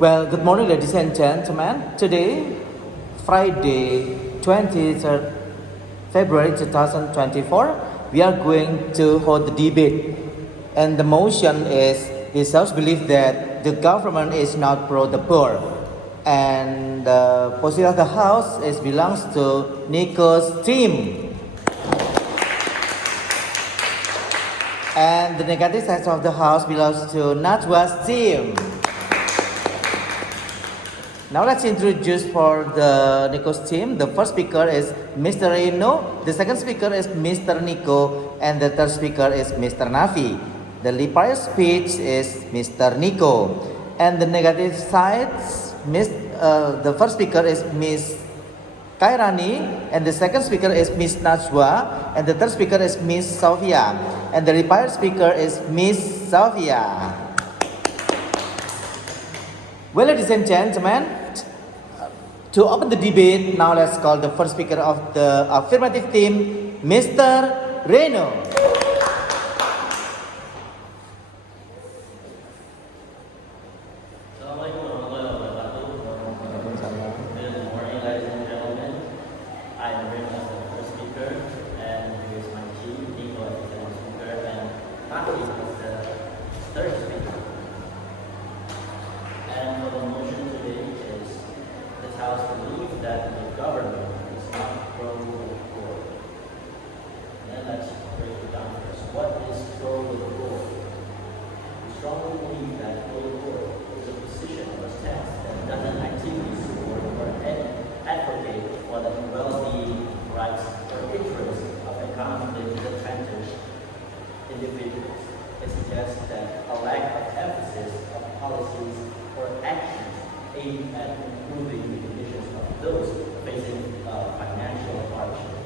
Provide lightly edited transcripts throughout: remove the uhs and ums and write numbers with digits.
Well, good morning, ladies and gentlemen. Today, Friday, 23rd February 2024, we are going to hold the debate. And the motion is this House believes that the government is not pro the poor. And the position of the House is belongs to Nico's team. And the negative side of the House belongs to Najwa's team. Now let's introduce for the Nico's team. The first speaker is Mr. Reno, the second speaker is Mr. Nico, and the third speaker is Mr. Nafi. The prior speech is Mr. Nico. And the negative sides, the first speaker is Miss Kairani, and the second speaker is Miss Najwa, and the third speaker is Miss Sofia, and the retired speaker is Miss Sofia. Well, ladies and gentlemen, to open the debate, now let's call the first speaker of the affirmative team, Mr. Reno. Individuals. It suggests that a lack of emphasis of policies or actions aimed at improving the conditions of those facing financial hardship.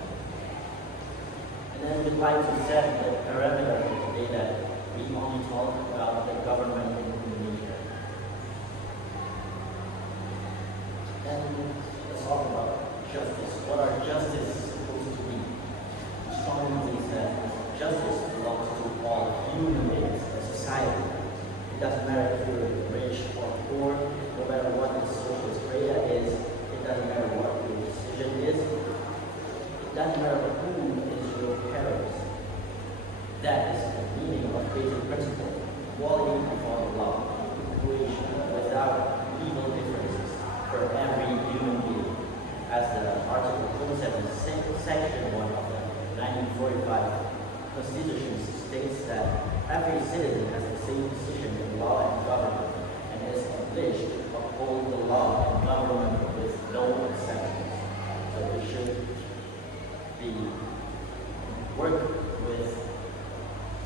And then we'd like to set the parameter for today that we only talk about the government in Indonesia. And let's talk about justice. What are justice supposed to be? We strongly believe that justice belongs to all human beings in society. It doesn't matter if you're rich or poor, no matter what your social strata is, it doesn't matter what your decision is, it doesn't matter who is your parents. That is the meaning of basic principle, equality before the law, equation without legal differences for every human being. As the Article 27, Section 1 of the 1945 Constitution states that every citizen has the same position in law and government and is obliged to uphold the law and government with no exceptions. So we should work with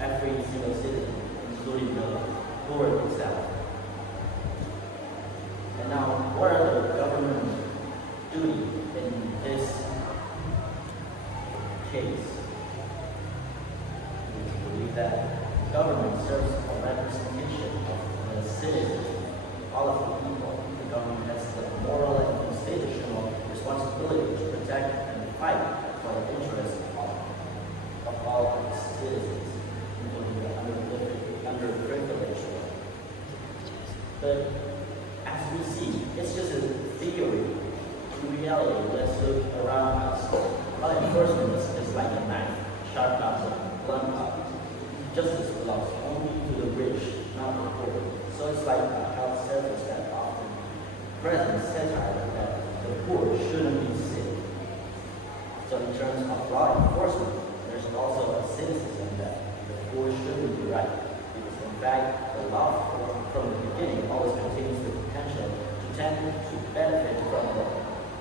every single citizen, including the poor itself. And now, what are the government duties in this case? That government serves a representation of the citizen, all of the people. The government has the moral and constitutional responsibility to protect and fight for the interests of all its citizens, including the underprivileged. But as we see, it's just a theory. In reality, let's look around us. Law enforcement is like a knife, sharp object, blunt object. Justice belongs only to the rich, not the poor. So it's like a health service that often presents satire that the poor shouldn't be sick. So in terms of law enforcement, there's also a cynicism that the poor shouldn't be right. Because in fact, the law from the beginning always contains the potential to tend to benefit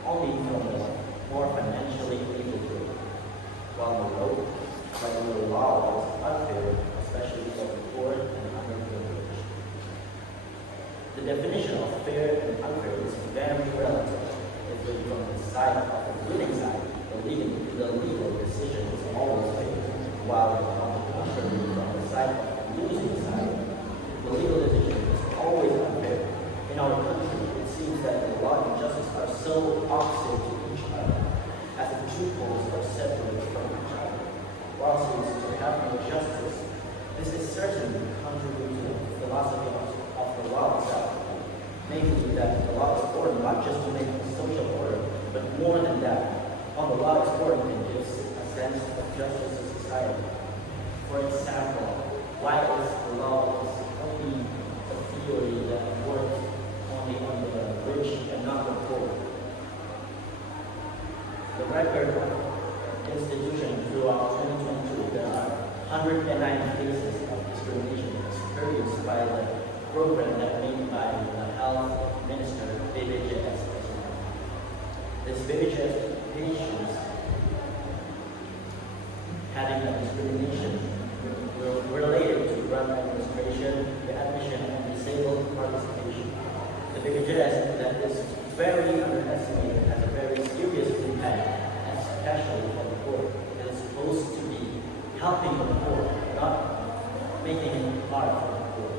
only from the more financially able group. While the law was unfair, especially for the poor and underprivileged. The definition of fair and unfair is very relative. If you're from the side of the winning side, the legal decision is always fair, while on the contrary, from the side of the losing side, the legal decision is always unfair. In our country, it seems that the law and justice are so opposite to each other, as the two poles are separated from each other. While seems to have no justice, this is certainly contrary to the philosophy of the law itself, making just to make social order, but more than that. On the law is important and gives a sense of justice to society. For example, why is the law is only a theory that works only on the rich and not the poor? The record of institution throughout 2022, there are 109 cases of discrimination experienced by the program that made by the health minister, BPJS. This BPJS patients having a discrimination related to drug administration, the admission, and disabled participation. The BPJS that is very underestimated has a very serious impact, especially for the poor. It is supposed to be helping the poor, not making it hard for the poor.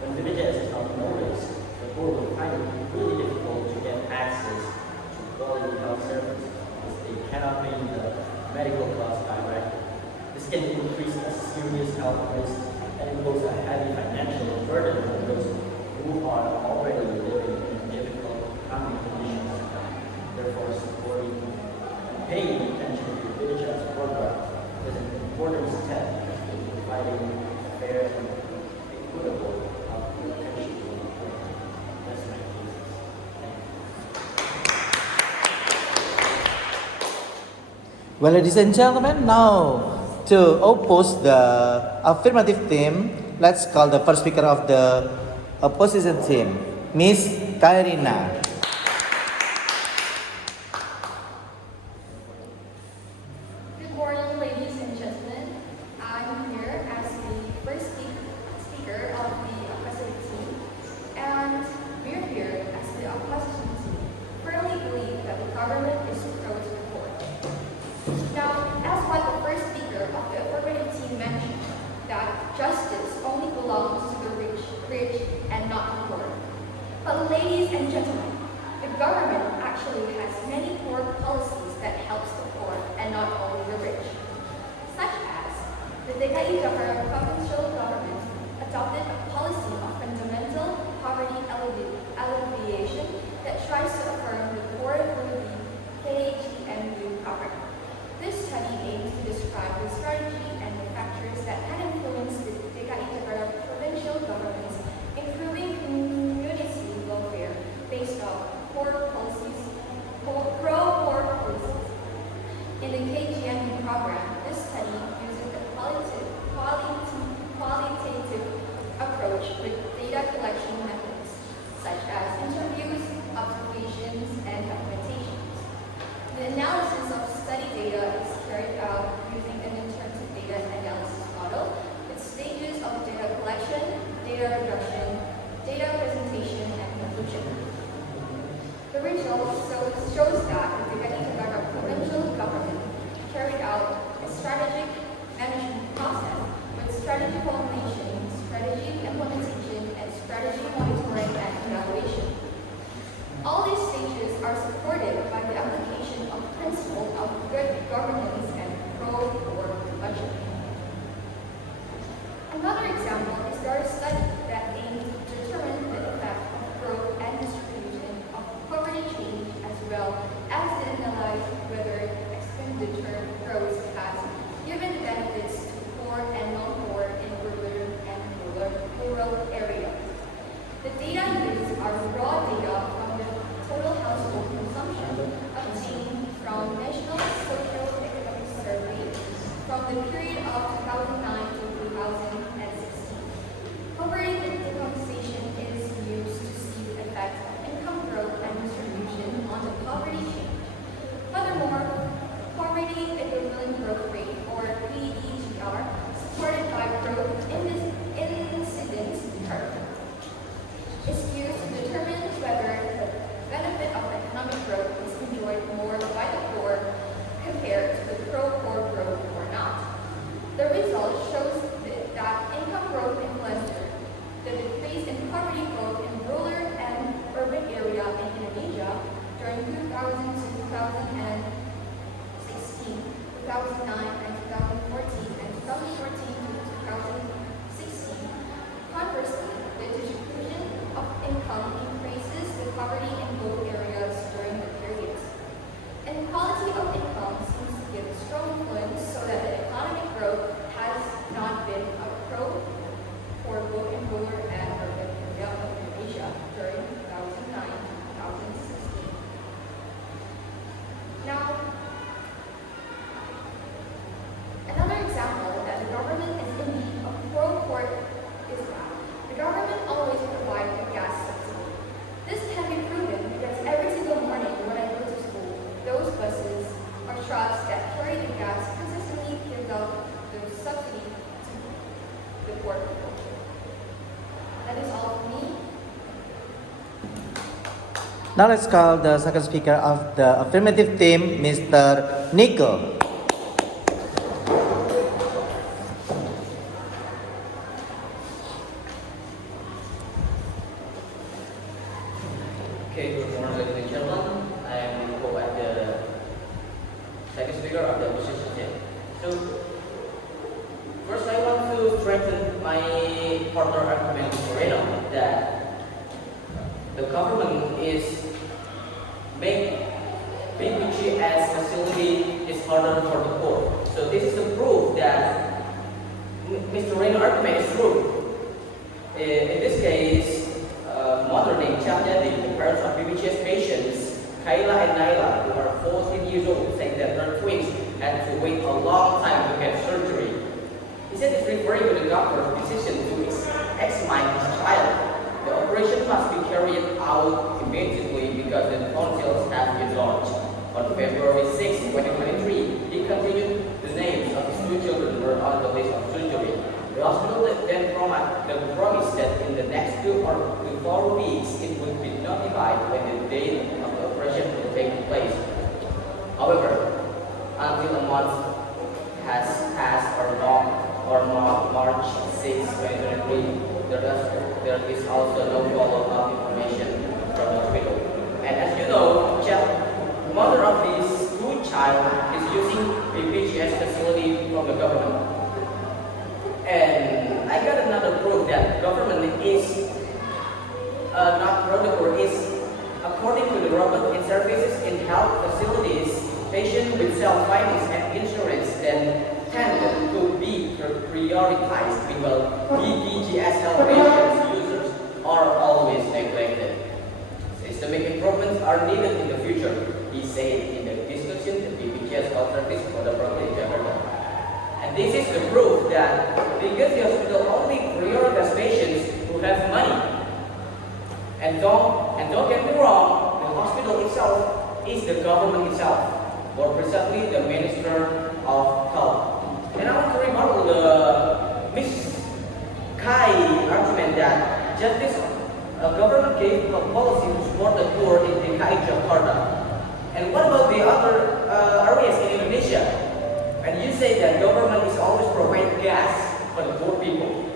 When BPJS is not noticed, the poor will find it really difficult to get access to quality health services because they cannot pay the medical costs directly. This can increase a serious health risk and impose a heavy financial burden on those who are already living in difficult economic conditions. Therefore, supporting and paying attention to the BPJS program is an important step in providing fair and equitable health attention to the poor. That's my thesis. Thank you. Well, ladies and gentlemen, now to oppose the affirmative team, let's call the first speaker of the opposition team, Miss Kairina. Good morning, ladies and gentlemen. I'm here as the first speaker of the opposition team, and we're here as the opposition team firmly believe that the government is pro to the poor. Now, as what the first speaker of the affirmative team mentioned, that justice only belongs to the rich and not the poor. But ladies and gentlemen, the government actually has many poor policies that helps the poor and not only the rich, such as the DKI Jakarta provincial government adopted a policy of fundamental poverty alleviation that tries to affirm the poor through the KGMU program. This study aims to describe the strategy and the factors that had influenced the DKI Jakarta provincial government's improving community welfare based on pro-poor policies. In the KGMU program, this study uses a qualitative approach with data collection methods, such as interviews, observations, and documentations. The analysis of study data is carried out using an interactive data analysis model with stages of data collection, data reduction, data presentation, and conclusion. The result shows that the DKI Jakarta provincial government carried out a strategic management process with strategy formulation, strategy implementation, and strategy monitoring and evaluation. All these stages are supported by the application of principle of good governance and pro-poor budget. Another example is our study that aims to determine the effect of growth and distribution of poverty change, as well as to analyze whether expenditure growth has given benefits to poor and non-poor in urban and rural areas. The data used are raw data from the total household consumption obtained from National Socio-Economic Survey from the period of 2009 to 2016. Poverty decompensation is used to see the effect of income growth and distribution on the poverty change. Furthermore, poverty equivalent growth rate, or PEGR, supported by growth incidence curve, is used to determine whether the benefit of economic growth is enjoyed more by the poor compared to the pro-poor growth or not. The result shows that income growth influenced the decrease in poverty growth in rural and urban area in Indonesia during 2000 to 2016, 2009 and 2014, and 2014 to 2016. Conversely, the distribution of income increases with Now let's call the second speaker of the affirmative team, Mr. Nico. Okay, good morning, ladies and gentlemen. I am Nico at the second speaker of the opposition team. So, first I want to strengthen my partner argument Moreno that the government is make BPGS facility is harder for the poor. So this is the proof that Mr. Moreno argument is true. In this case, mother named Chahyadi, the parents of BPGS patients, Kayla and Naila, who are 14 years old, saying that their twins had to wait a long time to get surgery. He said it's referring to the doctor's decision to examine his child. The operation must be carried out immediately because the tonsils have been enlarged. On February 6, 2023, he continued the names of his two children were on the list of surgery. The hospital then promised that in the next 2 or 4 weeks it would be notified when the date of the operation will take place. However, until a month has passed or not March 6, 2023, there is also no follow-up information from the hospital. And as you know, mother of this two child is using BPGS facility from the government. And I got another proof that government is not protocol is according to the government in services in health facilities, patients with self-finance and insurance then tend to be prioritized while BPGS health patients users are always neglected. Systemic improvements are needed in the future, he said in the discussion the BPGS health service for the program in Jakarta. And this is the proof that because the hospital only prioritize patients who have money. And don't get me wrong, the hospital itself is the government itself, more precisely the Minister of Health. And I want to rebuttal the Ms. Kai argument that justice government gave a policy to support the poor in DKI Jakarta. And what about the other areas in Indonesia? And you say that government is always providing gas for the poor people.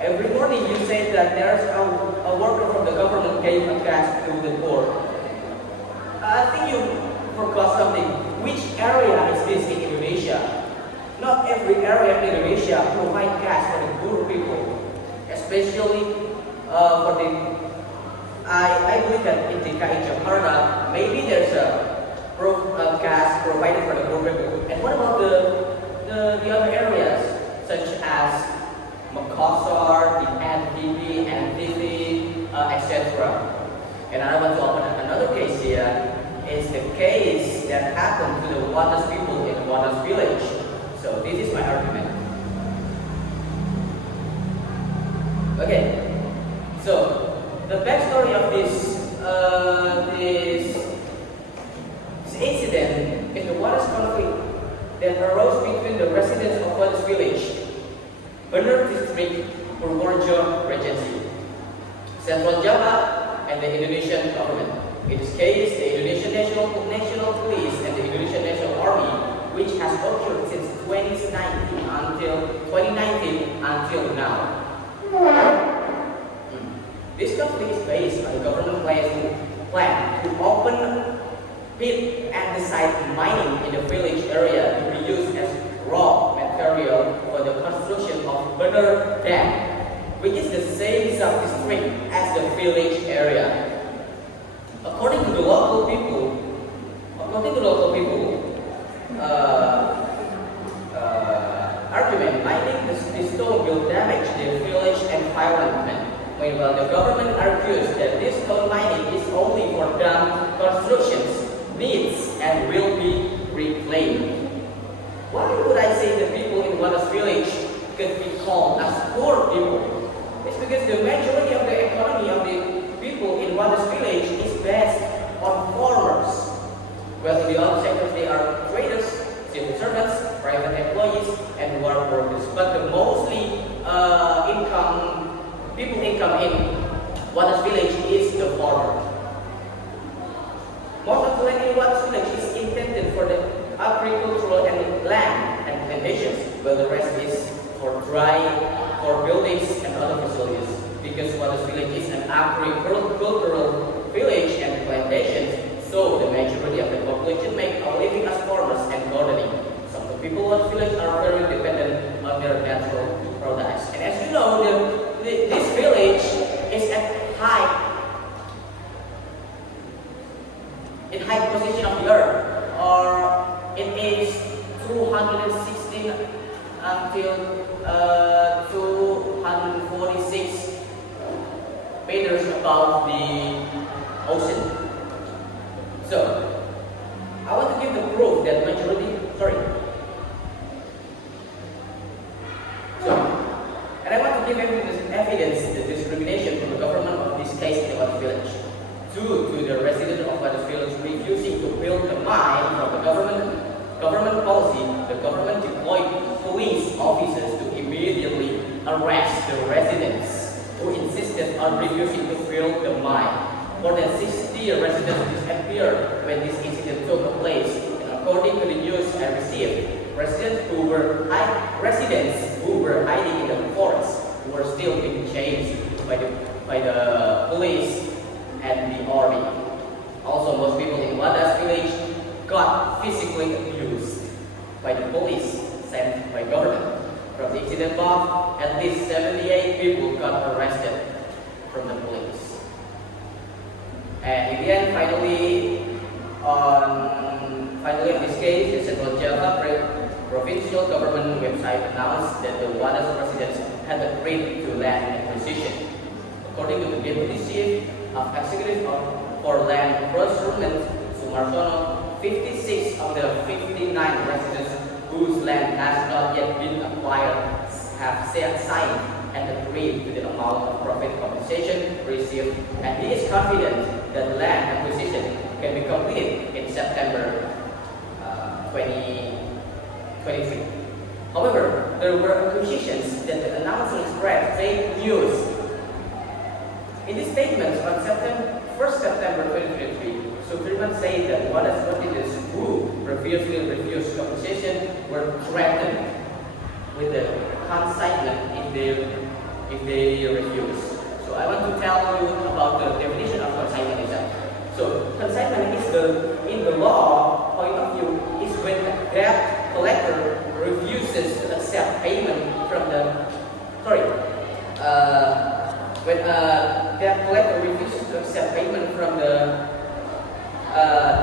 Every morning you say that there's a worker from the government gave a gas to the poor. I think you forgot something. Which area is this in Indonesia? Not every area in Indonesia provides gas for the poor people. Especially for the... I believe that in DKI Jakarta, maybe there's a gas provided for the poor people. And what about the other areas, such as Makassar, the NTB, NTV, etc. And I want to open another case here. It's the case that happened to the Wadas people in Wadas village. So this is my argument. Okay. So the backstory of this incident is the Wadas conflict that arose between the residents of Wadas village, Bener District, Purworejo Regency, Central Java, and the Indonesian government. In this case, the Indonesian National Police and the Indonesian National Army, which has occurred since 2019 until now. This conflict is based on the government plan to open pit and the site mining in the village area to be used as raw material for the construction of Bener Dam, which is the same sub-district as the village area. According to the local people, argument, mining the stone will damage the village environment. Meanwhile, the government argues that this stone mining is only for dam constructions needs and will be reclaimed. Why would I say the people in Wadas village could be called as poor people? It's because the majority of the economy of the people in Wadas village is based on farmers. Well, in the other sectors they are traders, civil servants, private employees, and work workers. But the mostly income in Wadas village is the farmer. reservation for the agricultural and land and plantations, while the rest is for buildings and other facilities. Because Wadas village is an agricultural village and plantations, so the majority of the population make a living as farmers and gardening. Some of the people of the village are very dependent on their natural products. And as you know, this village is at in high position of the earth, or it is 216 until 246 meters above the ocean. So, I want to give the proof that and I want to give evidence the discrimination from the government of this case in the Wadas village. Due to the residents of Wadas village refusing to build the mine from the government policy, the government deployed police officers to immediately arrest the residents who insisted on refusing to build the mine. More than 60 residents disappeared when this incident took place. And according to the news I received, residents who were hiding in the forest were still being chased by the police and the army. Also, most people in Wadas village got physically abused by the police sent by government. From the incident above, at least 78 people got arrested from the police. And in the end, finally in this case, the Central Java provincial government website announced that the Wadas residents had agreed to land acquisition. According to the Deputy Chief of Executive for Land Procurement, Sumarsono, 56 of the 59 residents whose land has not yet been acquired have signed and agreed to the amount of profit compensation received, and he is confident that land acquisition can be completed in September 2023. However, there were accusations that the announcement spread fake news. In his statements on 1st September 2023, Sudirman said that Wadas residents who previously refused compensation were threatened with the consignment if they refuse. So I want to tell you about the definition of consignment itself. So consignment is in the law point of view is when a debt collector refuses to accept payment from when a debt collector refuses to accept payment from the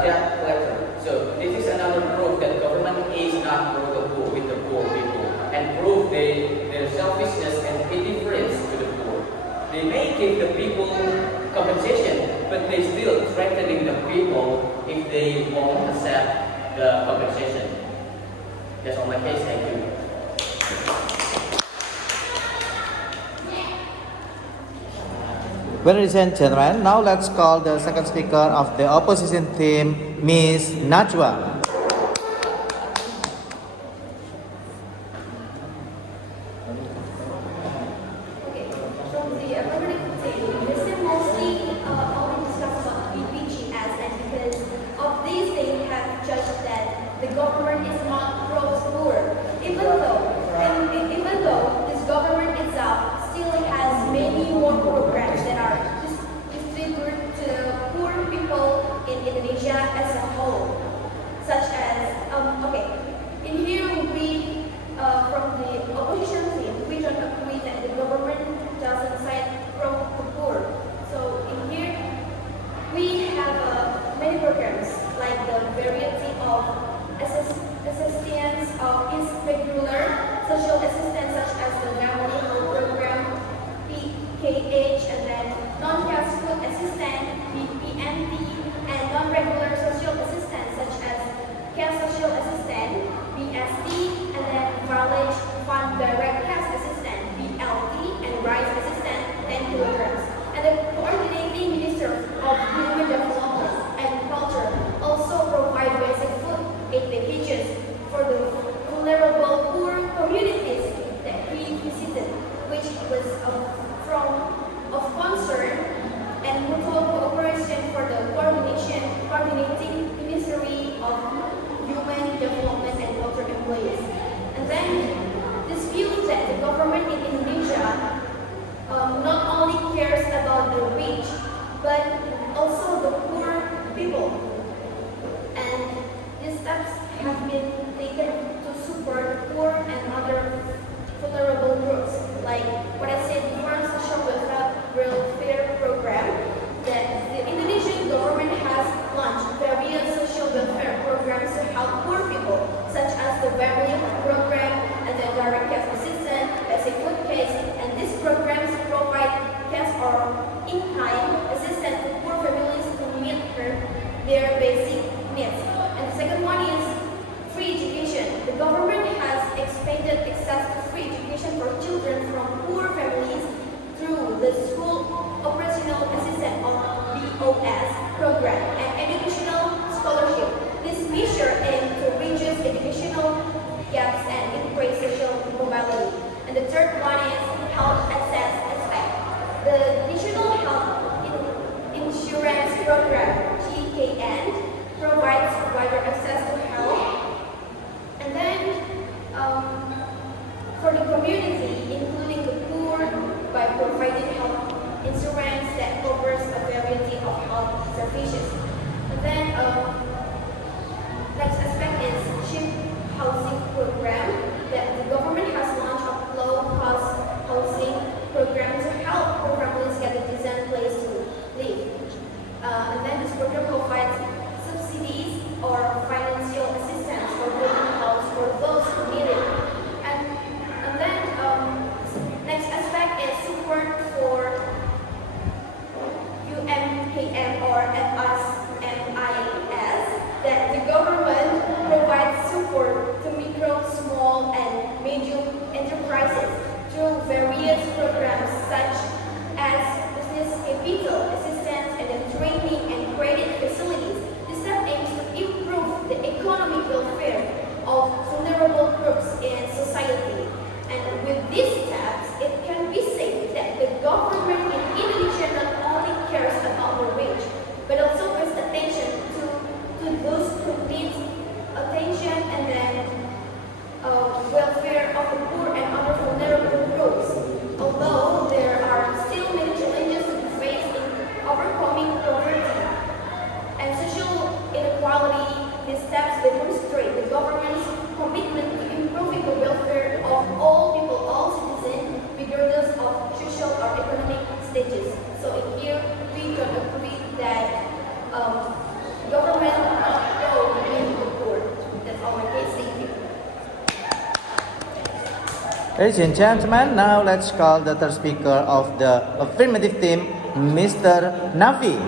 debt collector. So this is another proof that government is not brutal with the poor people, and prove their selfishness and indifference to the poor. They may give the people compensation, but they still threatening the people if they won't accept the compensation. That's all my case. Thank you. Well, ladies and gentlemen, now let's call the second speaker of the opposition team, Ms. Najwa. Okay, from the affirmative team, this is mostly only discussed about BPGS, and because of these, they have judged that the government is not pro-poor, even though this government itself still has many more programs that are distributed to the poor people in Indonesia as a whole, such as in here we from the opposition team, we don't agree that the government doesn't side from the poor. So in here we have many programs like the variety of assistance of irregular social assistance, such as the family help program, PKH, and then non-cash food assistance, PNT, and non-regular social assistance, such as cash social assistance, BST, and then village fund direct cash assistance, BLT, and rice assistance, 10 kilograms. And the coordinating minister of human development and culture also provide basic food 8 packages for the vulnerable poor communities that he visited, which was of concern and mutual cooperation for the coordinating Ministry of in-kind assistance to poor families to meet their basic needs. And the second one is free education. The government has expanded access to free education for children from poor families through the School Operational Assistance or BOS program and educational scholarship. This measure aims to reduce educational gaps and increase social mobility. And the third one is health access aspect. The National Health Insurance Program (GKN) provides wider access to health. And then for the community, including the poor, by providing health insurance that covers a variety of health services. And then next aspect is cheap housing program that the government has launched a low-cost housing program to help poor families get a decent place to live. And then this program provides subsidies or financial assistance for building house for those who need it. And then next aspect is support for UMKM or FSMIS, that the government provides support to micro, small, and medium enterprises through various programs such as business capital assistance and then training and credit facilities. This step aims to improve the economic welfare of vulnerable groups in society. And with these steps, it can be said that the government in Indonesia not only cares about the rich, but also pays attention to those who need attention and then welfare of the poor and other vulnerable groups. Although there are still many challenges to be faced in overcoming poverty and social inequality, these steps demonstrate the government's commitment to improving the welfare of all people, all citizens, regardless of social or economic status. So in here, we can agree that government not go with the poor. That's all I can say. Ladies and gentlemen, now let's call the third speaker of the affirmative team, Mr. Nafi.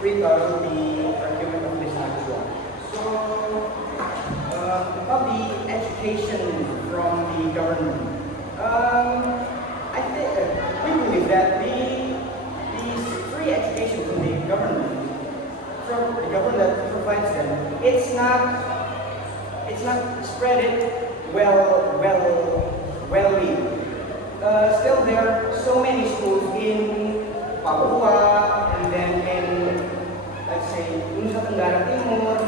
Regarding the argument of this next one. So, about the education from the government, I think we believe that these free education from the government that provides them, it's not spread it wellly. Still, there are so many schools in Papua and then in, let's say, Nusa Tenggara Timur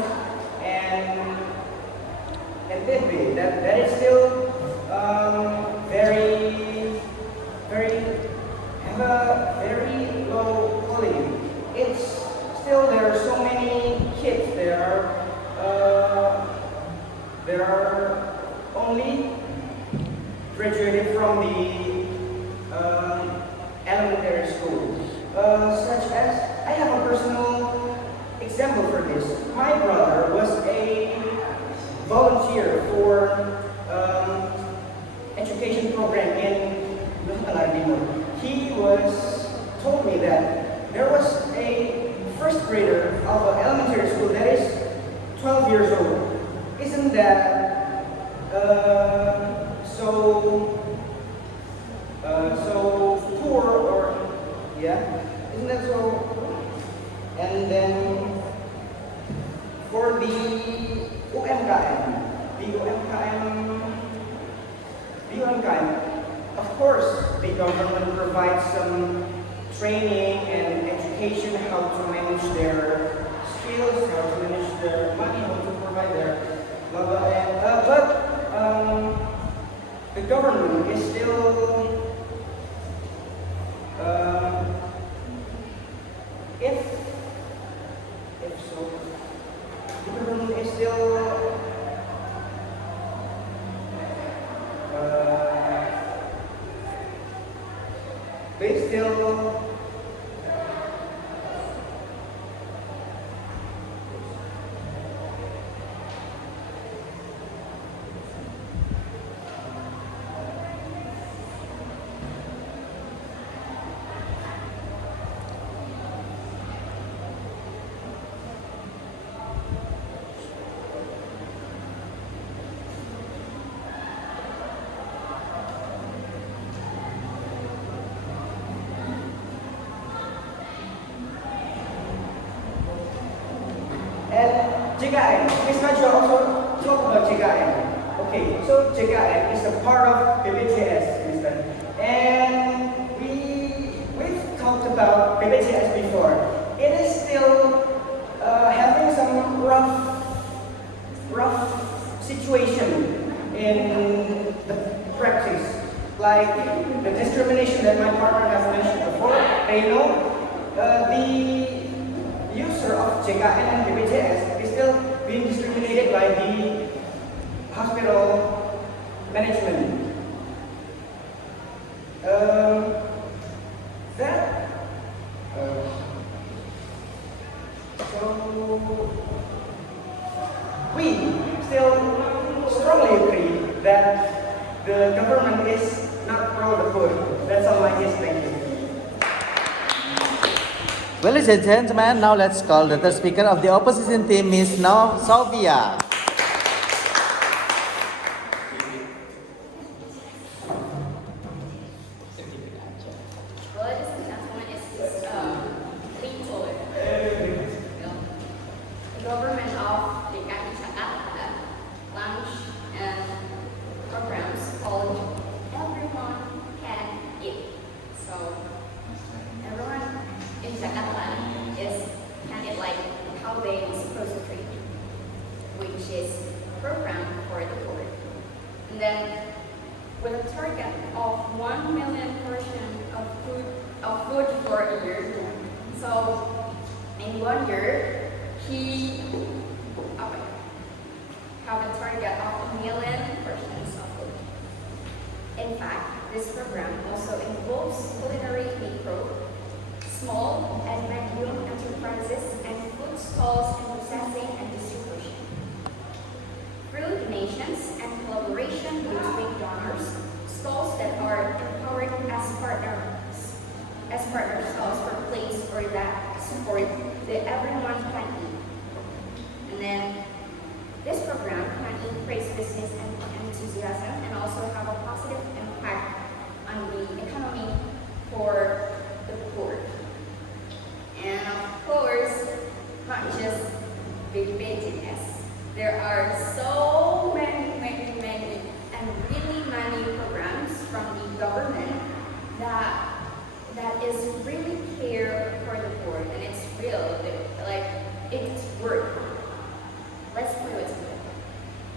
and Tidbit, that is still have a very low quality. It's still, there are so many kids there. There are only graduated from the elementary school, such as, I have a personal example for this. My brother was a volunteer for education program in Nusa Tenggara Timur. He told me that there was a first grader of an elementary school that is 12 years old. Isn't that so poor, or yeah? Isn't that so? And then for the UMKM, of course, the government provides some training and education how to manage their skills, how to manage their money, how to provide their blah blah. But the government is still, if so, the government is still they still and JKN. Miss Najwa also talk about JKN. Okay, so JKN is a part of BPJS, Mister. And we've talked about BPJS before. It is still having some rough situation in the practice. Like the discrimination that my partner has mentioned before, they know the user of JKN and BPJS is still being discriminated by the hospital management. So we still strongly agree that the government is not pro the poor. That's all my case. Thank you. Well, ladies and gentlemen, now let's call the third speaker of the opposition team, Miss Sylvia. Well, ladies and gentlemen, it's just being told. The government of DKI Jakarta launched programs called Everyone Can Eat. So everyone in Jakarta can eat like how they supposed to treat, which is a program for the poor. And then with a target of 1 million portion of food for a year. So in 1 year, he have a target of 1 million portions of food. In fact, this program also involves culinary micro, small and medium enterprises and food stalls in processing and distribution. Through donations and collaboration between donors, stalls that are empowered as partner stalls for place or that support the everyone can eat. And then this program can increase business and enthusiasm and also have a positive impact on the economy for the poor. And of course, not just big business. There are so many and really many programs from the government that is really care for the poor, and it's real. Like it's work. Let's play with it.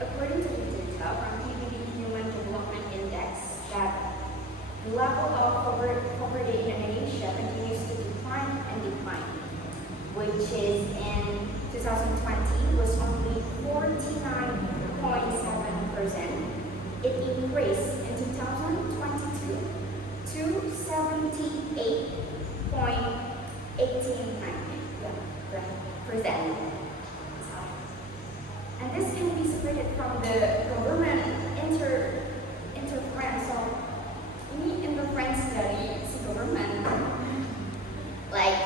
According to the data from PBB Human Development Index, that the level of poverty in Indonesia continues to decline, which is in 2020 was only 49.7%. It increased in 2022 to 78.89%. And this can be separated from the government interference. So ini interference dari si government, like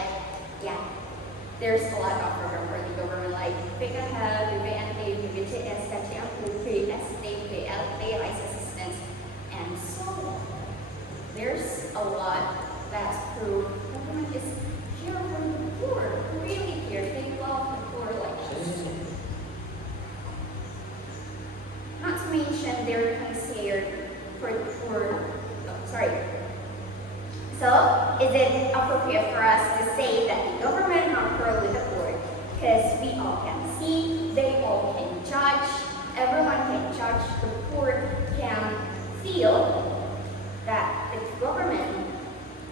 there's a lot of program for the government like PKH, BPNT, BPJS, KCAP, PSD, BLT, rice assistance, and so on. There's a lot that's proof government is here for the poor, really here. They love the poor like this. Not to mention they're concerned for the poor. So, is it appropriate for us to say that the government not pro with the poor? Because we all can see, they all can judge, everyone can judge, the poor can feel that the government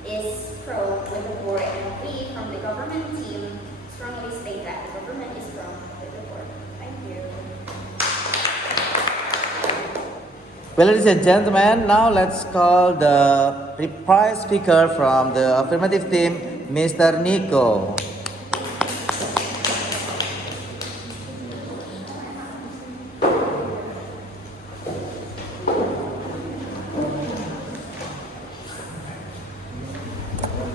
is pro with the poor, and we from the government team strongly state that the government is pro with the poor. Thank you. Well, ladies and gentlemen, now let's call the reply speaker from the affirmative team, Mr. Nico.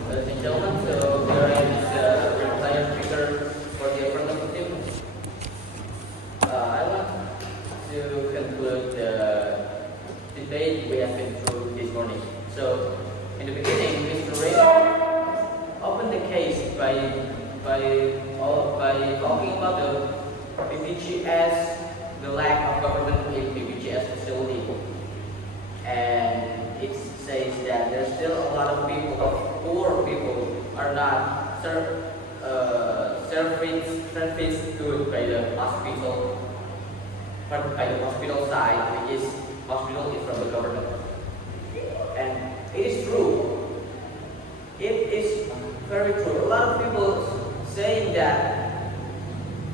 Ladies and gentlemen, so here is the replier speaker for the affirmative team. I want to conclude the debate we have been through this morning. So, in the beginning, Mr. Ray opened the case by talking about the PPGS, the lack of government in PPGS facility, and it says that there's still a lot of people, poor people, are not serviced good by the hospital, by the hospital side, which is hospital is from the government. And it is true. It is very true. A lot of people saying that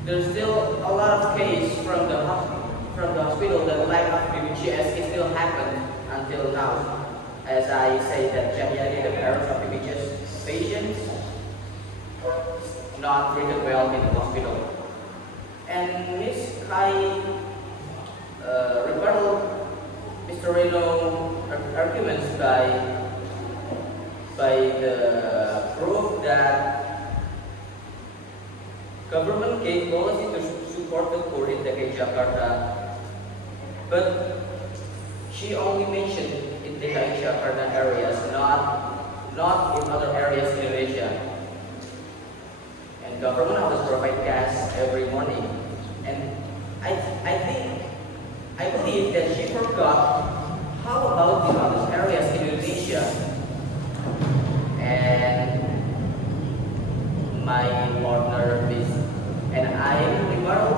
there's still a lot of case from the hospital that lack of BPJS is still happened until now. As I say that generally the parents of BPJS patients not treated well in the hospital. And Ms. Kai rebuttal Mr. Reno arguments by the proof that government gave policy to support the poor in DKI Jakarta, but she only mentioned in DKI Jakarta areas, not in other areas in Indonesia. And government has provide gas every morning, and I believe that she forgot how about the other areas in Indonesia. And my partner and I rebuttal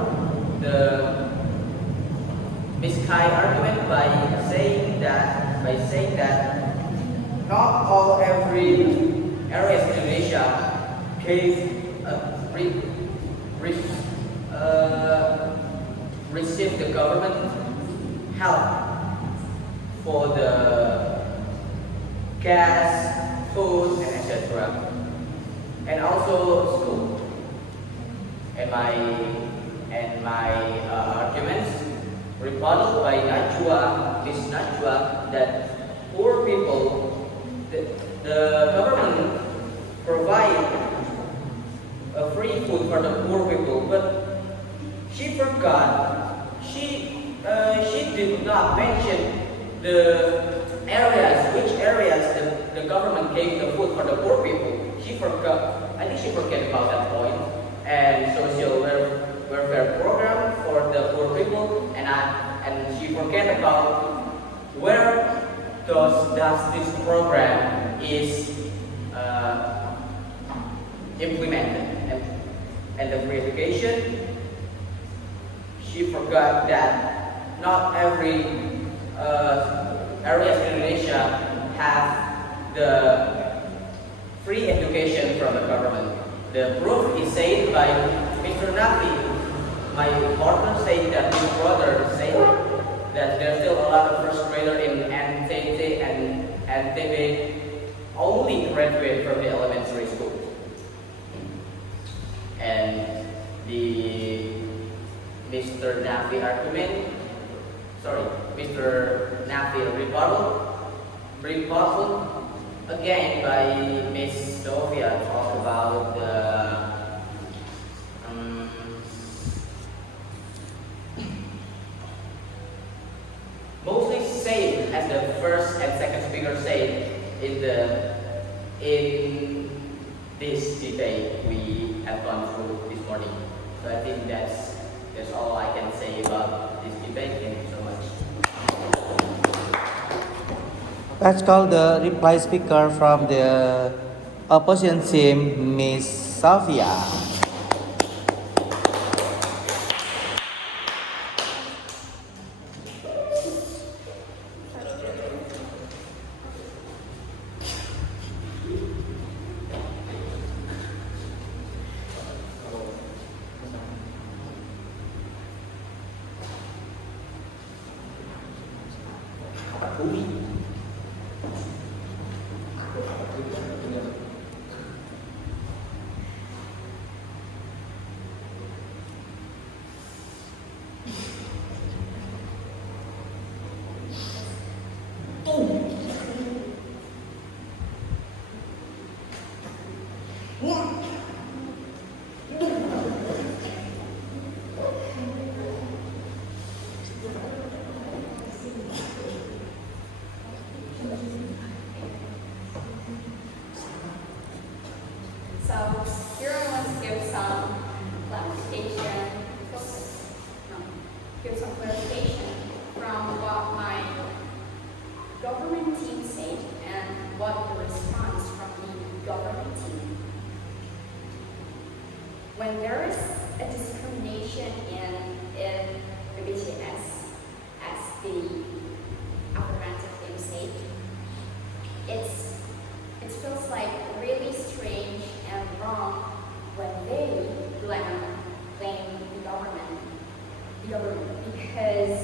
the Ms. Kai argument by saying that not all every areas in Indonesia gave receive the government help for the gas, food, and etc. And also school. And my arguments rebutted by Ms. Najwa, that poor people, the government provide a free food for the poor people, but she forgot, she did not mention which areas the government gave the food for the poor people. She forgot, I think she forget about that point. And social welfare program for the poor people, and she forget about where does this program is implemented. And the free education, she forgot that not every areas in Indonesia have the free education from the government. The proof is said by Mr. Nafi. My partner said that his brother said that there's still a lot of first grader in NTT and NTB only graduate from the elementary school. And the Mr. Nafi rebuttal again by Miss Sofia talked about the mostly same as the first and second speaker said in this debate we have gone through this morning. So I think that's all I can say about this debate. Thank you so much. Let's call the reply speaker from the opposition team, Miss Sofia. So here I want to give some clarification, from what my government team said and what the response from the government team. When there is a discrimination in the BTS, as the affirmative team said, it feels like really strange and wrong when they blame the government because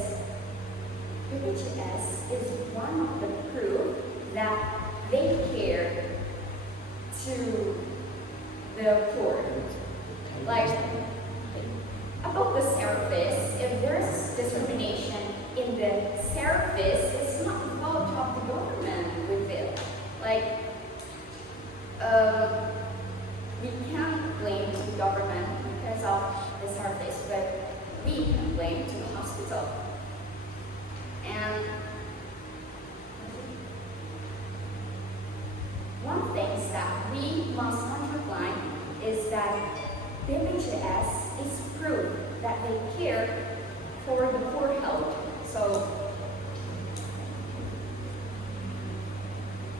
the BTS is one of the proof that they care to the poor. Like about the service, if there's discrimination in the service, it's not the fault of the government with it. Like we can't blame the government because of the service, but we can blame to the hospital. And one thing that we must underline is that BPJS is proof that they care for the poor health. So,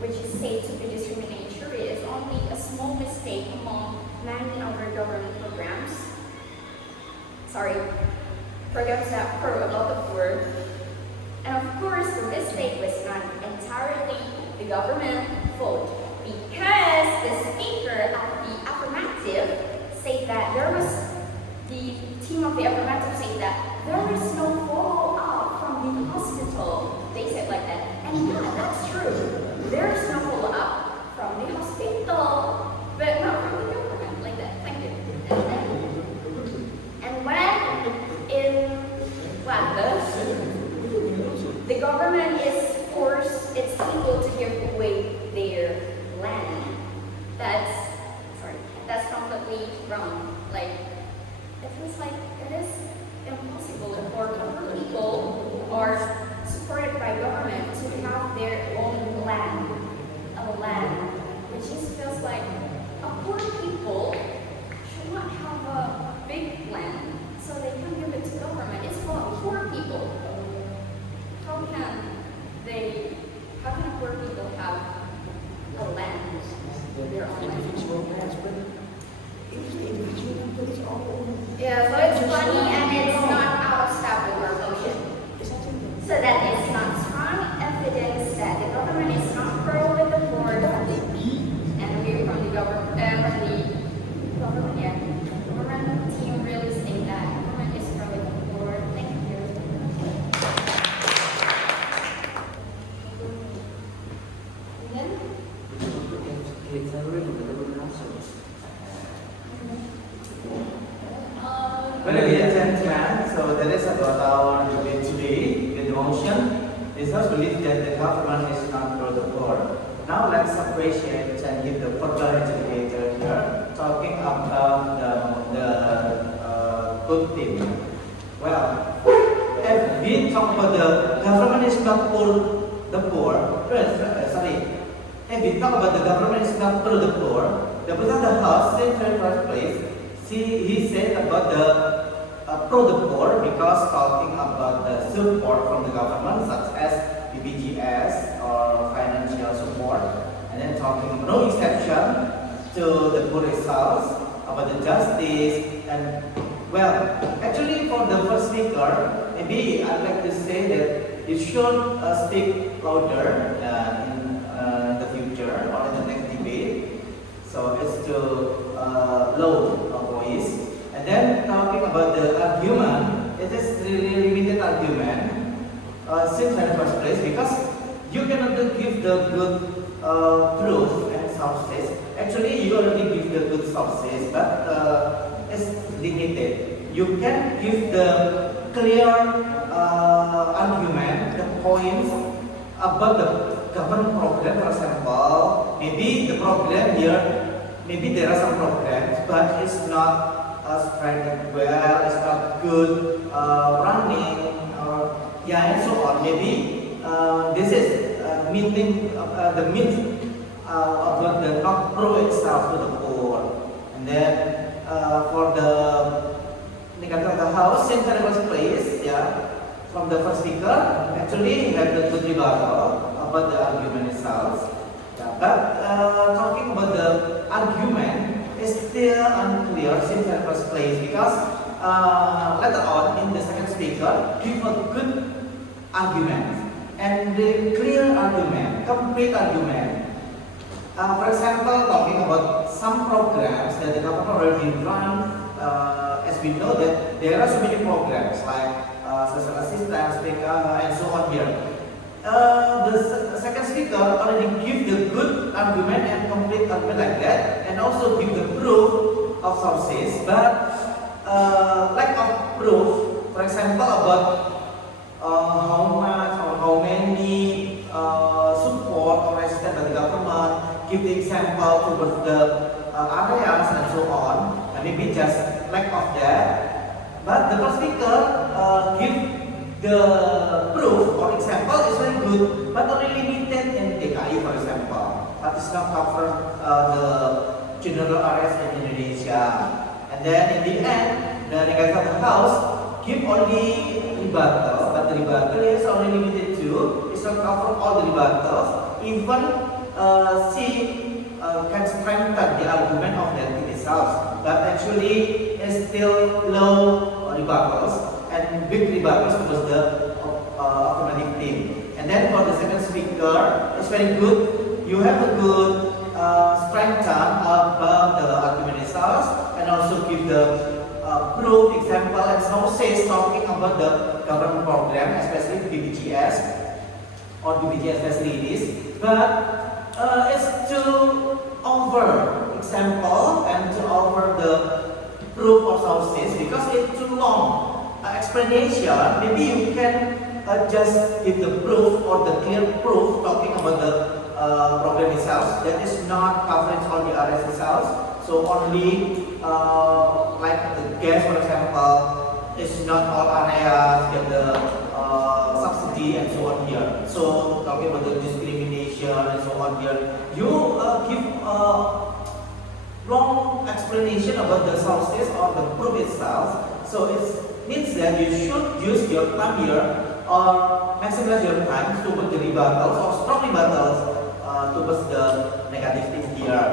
which is said to be discriminatory is only a small mistake among many other government programs. Programs that pro about the poor. And of course, the mistake was not entirely the government fault because the speaker of the affirmative said that the team of the affirmative said that there is no follow-up from the hospital. They said like that. And yeah, that's true. There is no follow-up from the hospital, but not from the government, like that. Thank you. And when in the government is forced its people to give away their land, that's completely wrong. Like, it feels like it is impossible for poor people who are supported by government to have their own land, which just feels like a poor people should not have a big land, so they can give it to government. It's for poor people. How can poor people have a land, their own land? Yeah, so it's funny and it's not out of step with our motion. So that is not strong evidence that the government is not pro with the poor, and we from the government team really think that government is pro with the poor. Thank you. And then Well, ladies and gentlemen, so that is about our debate today with the motion. It is believed that the government is not for the poor. Now let's appreciate and give the further indicator here, talking about the good thing. Well, if we talk about the government is not for the poor, if we talk about the government is not for the poor, the President of the House said in the first place, he said about the pro the poor because talking about the support from the government such as BPJS or financial support, and then talking about no exception to the poor results, about the justice, and well, actually for the first speaker, maybe I'd like to say that you should speak louder in the future or in the next debate, so it's to low voice. And then talking about the argument, it is really limited argument since in the first place because you cannot give the good proof and sources. Actually, you already give the good sources, but it's limited. You can give the clear argument, the points about the government program. For example, maybe the program here, maybe there are some programs, but it's not spread well, it's not good running, yeah, and so on. Maybe this is meaning the means about the not pro itself to the poor. And then for the negative of the house, since there was place, yeah, from the first speaker, actually have the good rebuttal about the argument itself. Yeah, but talking about the argument is still unclear since there was place, because later on in the second speaker give a good argument and the clear argument, complete argument. For example, talking about some programs that the government already run, as we know that there are so many programs like social assistance, PKH, and so on here. The second speaker already give the good argument and complete argument like that, and also give the proof of sources, but lack of proof, for example, about how much or how many support or assistance by the government, give the example towards the areas and so on, and maybe just lack of that. But the first speaker give the proof or example is very good, but only limited in DKI, for example, but it's not cover the general areas in Indonesia. And then in the end, the negative of the house give only rebuttal, but the rebuttal is only limited to, it's not cover all the rebuttals. Even she can strengthen the argument of that in itself, but actually it's still low rebuttals and big rebuttals towards the affirmative team. And then for the second speaker, it's very good. You have a good strengthen about the argument itself, and also give the proof, example, and sources talking about the government program, especially BPJS or BPJS facilities. But it's too over example and to over the proof or sources because it's too long. Explanation, maybe you can just give the proof or the clear proof talking about the program itself that is not covering all the areas itself. So only like the gas, for example, is not all areas get the subsidy and so on here. So talking about the discrimination and so on here, you give long explanation about the sources or the proof itself. So it means that you should use your time here or maximize your time towards the rebuttals or strong rebuttals towards the negative thing here.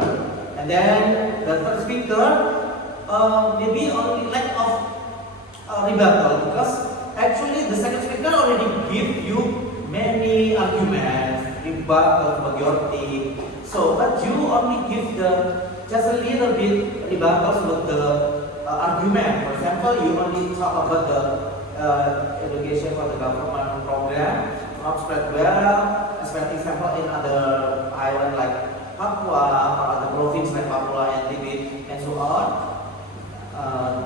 And then the third speaker maybe only lack of rebuttal, because actually the second speaker already give you many arguments, rebuttal majority. So but you only give the just a little bit rebuttals with the argument. For example, you only talk about the education for the government program not spread well, especially example in other island like Papua or other province like Papua and Tibet and so on.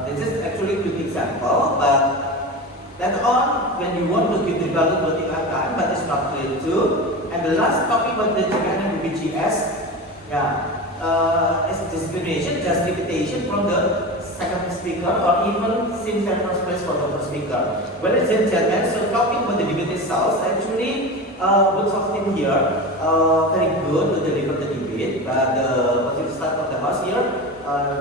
This is actually a good example, but later on when you want to give the rebuttal will take time, but it's not clear too. And the last topic about the Jakarta BPJS, is discrimination, just repetition from the second speaker or even same first place for the first speaker. Well, ladies and gentlemen, so talking about the debate itself, actually both of them here very good to deliver the debate, but the positive start of the house here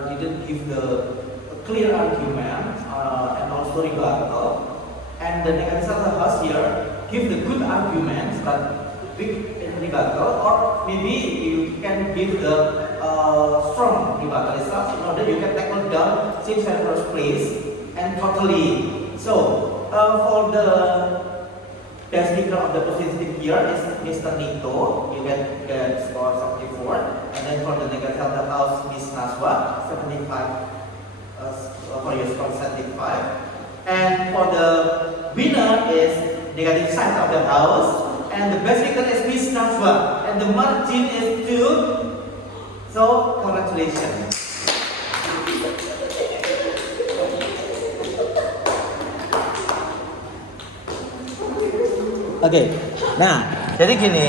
didn't give the clear argument and also rebuttal. And the negative of the house here give the good arguments but weak rebuttal, or maybe you can give the strong rebuttal itself in order you can tackle down since the first place and totally. So for the best speaker of the positive here is Mr. Nito, you get score 74, and then for the negative of the house, Miss Naswa, 75 for your score 75, and for the winner is negative side of the house, and the best speaker is Miss Najwa, and the margin is 2. So congratulations. Oke, nah jadi gini.